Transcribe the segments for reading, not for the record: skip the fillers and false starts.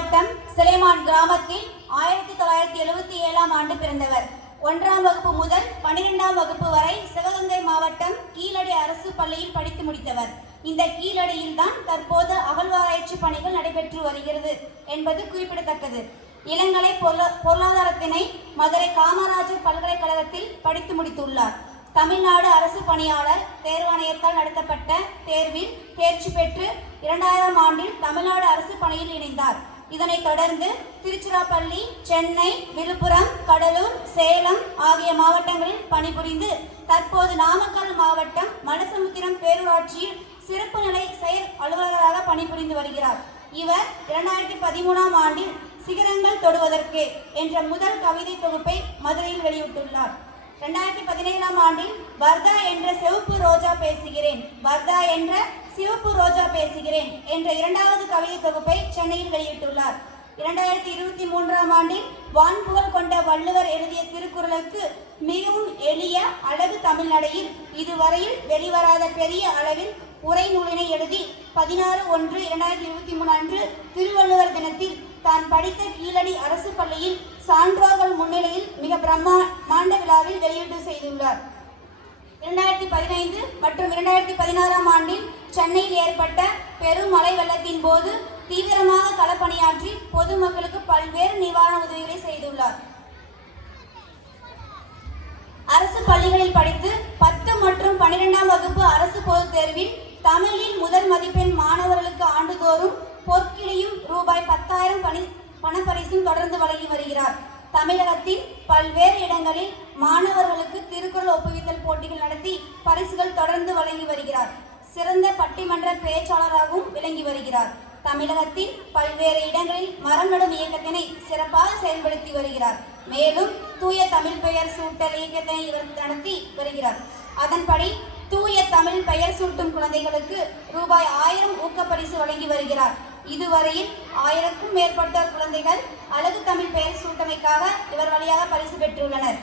மாவட்டம் சிலைமான் கிராமத்தில் 1977ஆம் ஆண்டு பிறந்தவர். 1ஆம் வகுப்பு முதல் 12ஆம் வகுப்பு வரை சிவகங்கை மாவட்டம் கீழடி அரசு பள்ளியில் படித்து முடித்தவர். இந்த கீழடியில் தான் தற்போது அகழ்வாராய்ச்சி பணிகள் நடைபெற்று வருகிறது என்பது குறிப்பிடத்தக்கது. இளங்கலை பொருளாதாரத்தினை மதுரை காமராஜர் பல்கலைக்கழகத்தில் படித்து முடித்துள்ளார். தமிழ்நாடு அரசு பணியாளர் தேர்வாணையத்தால் நடத்தப்பட்ட தேர்வில் தேர்ச்சி பெற்று 2000ஆம் ஆண்டில் தமிழ்நாடு அரசு பணியில் இணைந்தார். இதனைத் தொடர்ந்து திருச்சிராப்பள்ளி, சென்னை, விழுப்புரம், கடலூர், சேலம் ஆகிய மாவட்டங்களில் பணிபுரிந்து தற்போது நாமக்கல் மாவட்டம் மலசமுத்திரம் பேரூராட்சியில் சிறப்பு நிலை செயல் அலுவலராக பணிபுரிந்து வருகிறார். இவர் 2013ஆம் ஆண்டில் சிகரங்கள் தொடுவதற்கு என்ற முதல் கவிதை தொகுப்பை மதுரையில் வெளியிட்டுள்ளார். 2017ஆம் ஆண்டில் வர்தா என்ற சிவப்பு ரோஜா பேசுகிறேன், வர்தா என்ற சிவப்பு ரோஜா பேசுகிறேன் என்ற 2வது கவிதை தொகுப்பை சென்னையில் வெளியிட்டுள்ளார். 2023ஆம் ஆண்டில் வான்புகழ் கொண்ட வள்ளுவர் எழுதிய திருக்குறளுக்கு மிகவும் எளிய அழகு தமிழ் நடையில் இதுவரையில் வெளிவராத பெரிய அளவில் உரை நூலினை எழுதி 16/1/2023 அன்று திருவள்ளுவர் தினத்தில் தான் படித்த கீழடி அரசு பள்ளியில் சான்றோர்கள் முன்னிலையில் மிக பிரம்மாண்ட விழாவில் வெளியீடு செய்துள்ளார். 2015 மற்றும் 2016ஆம் ஆண்டில் சென்னையில் ஏற்பட்ட பெரும் மழை வெள்ளத்தின் போது தீவிரமாக களப்பணியாற்றி பொதுமக்களுக்கு பல்வேறு நிவாரண உதவிகளை செய்துள்ளார். அரசு பள்ளிகளில் படித்து 10 மற்றும் 12ஆம் வகுப்பு அரசு பொதுத் தேர்வில் தமிழில் முதல் மதிப்பெண் மாணவர்களுக்கு ஆண்டுதோறும் பொற்கிளியும் ரூபாய் 10,000 பணப்பரிசும் தொடர்ந்து வழங்கி வருகிறார். தமிழகத்தின் பல்வேறு இடங்களில் மாணவர்களுக்கு திருக்குறள் ஒப்புவித்தல் போட்டிகள் நடத்தி பரிசுகள் தொடர்ந்து வழங்கி வருகிறார். சிறந்த பட்டிமன்ற பேச்சாளராகவும் விளங்கி வருகிறார். தமிழகத்தின் பல்வேறு இடங்களில் மரம் நடும் இயக்கத்தினை சிறப்பாக செயல்படுத்தி வருகிறார். மேலும் தூய தமிழ் பெயர் சூட்டல் இயக்கத்தினை இவர் நடத்தி வருகிறார். அதன்படி தூய தமிழ் பெயர் சூட்டும் குழந்தைகளுக்கு ரூபாய் 1000 ஊக்கப்பரிசு வழங்கி வருகிறார். இதுவரையில் 1000க்கும் மேற்பட்ட குழந்தைகள் அழகு தமிழ் பெயர் சூட்டமைக்காக இவர் வழியாக பரிசு பெற்றுள்ளனர்.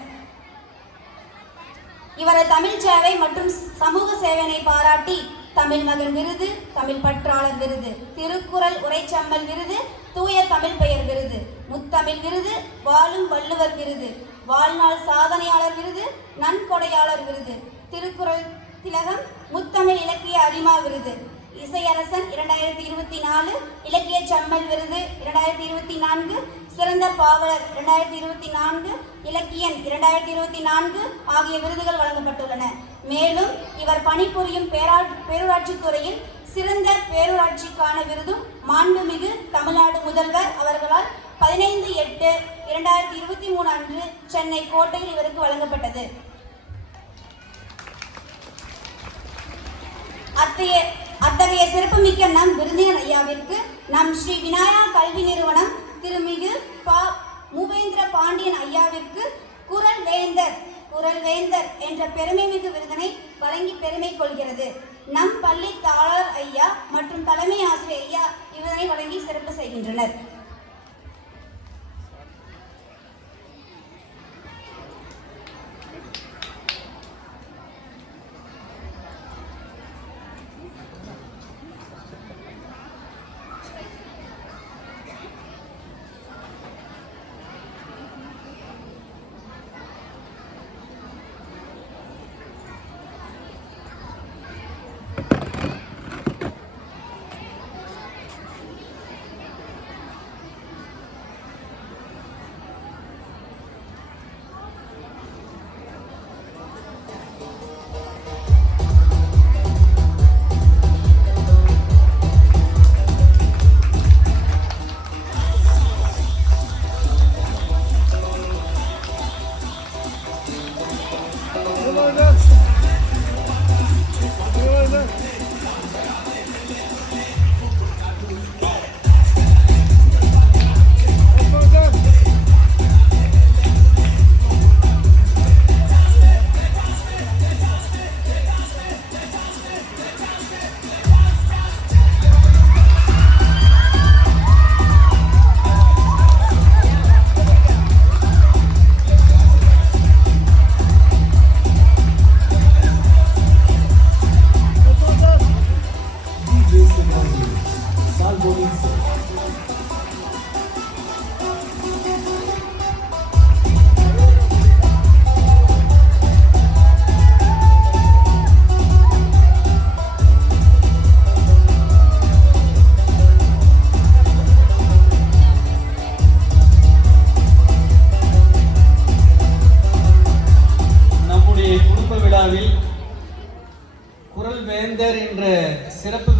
இவரது தமிழ் சேவை மற்றும் சமூக சேவையை பாராட்டி தமிழ் மகன் விருது, தமிழ் பற்றாளர் விருது, திருக்குறள் உரைச்சம்மல் விருது, தூய தமிழ் பெயர் விருது, முத்தமிழ் விருது, வாழும் வள்ளுவர் விருது, வாழ்நாள் சாதனையாளர் விருது, நன்கொடையாளர் விருது, திருக்குறள் திலகம், முத்தமிழ் இலக்கிய அரிமா விருது, இசையரசன் 2024, இலக்கிய சம்மல் விருது 2024, சிறந்த பாவலர் 2024, இலக்கியன் 2024 ஆகிய விருதுகள் வழங்கப்பட்டுள்ளன. மேலும் இவர் பணிபுரியும் பேரூராட்சி துறையில் சிறந்த பேரூராட்சிக்கான விருதும் மாண்புமிகு தமிழ்நாடு முதல்வர் அவர்களால் 15/8/2023 அன்று சென்னை கோட்டையில் இவருக்கு வழங்கப்பட்டது. அத்தகைய சிறப்புமிக்க நம் விருந்தினர் ஐயாவிற்கு நம் ஸ்ரீ விநாயகா கல்வி நிறுவனம் திருமிகு மூவேந்திர பாண்டியன் ஐயாவிற்கு குரல் வேந்தர் என்ற பெருமைமிகு விருதினை வழங்கி பெருமை கொள்கிறது. நம் பள்ளி தாளர் ஐயா மற்றும் தலைமை ஆசிரியர் ஐயா இவ்விருதினை வழங்கி சிறப்பு செய்கின்றனர்.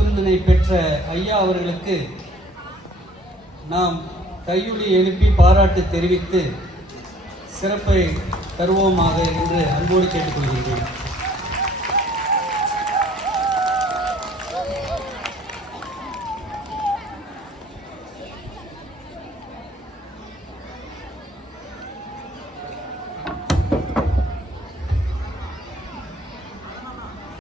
விருந்தினை பெற்ற ஐயா அவர்களுக்கு நாம் கையொலி எழுப்பி பாராட்டு தெரிவித்து சிறப்பை தருவோமாக என்று அன்போடு கேட்டுக்கொள்கின்றேன்.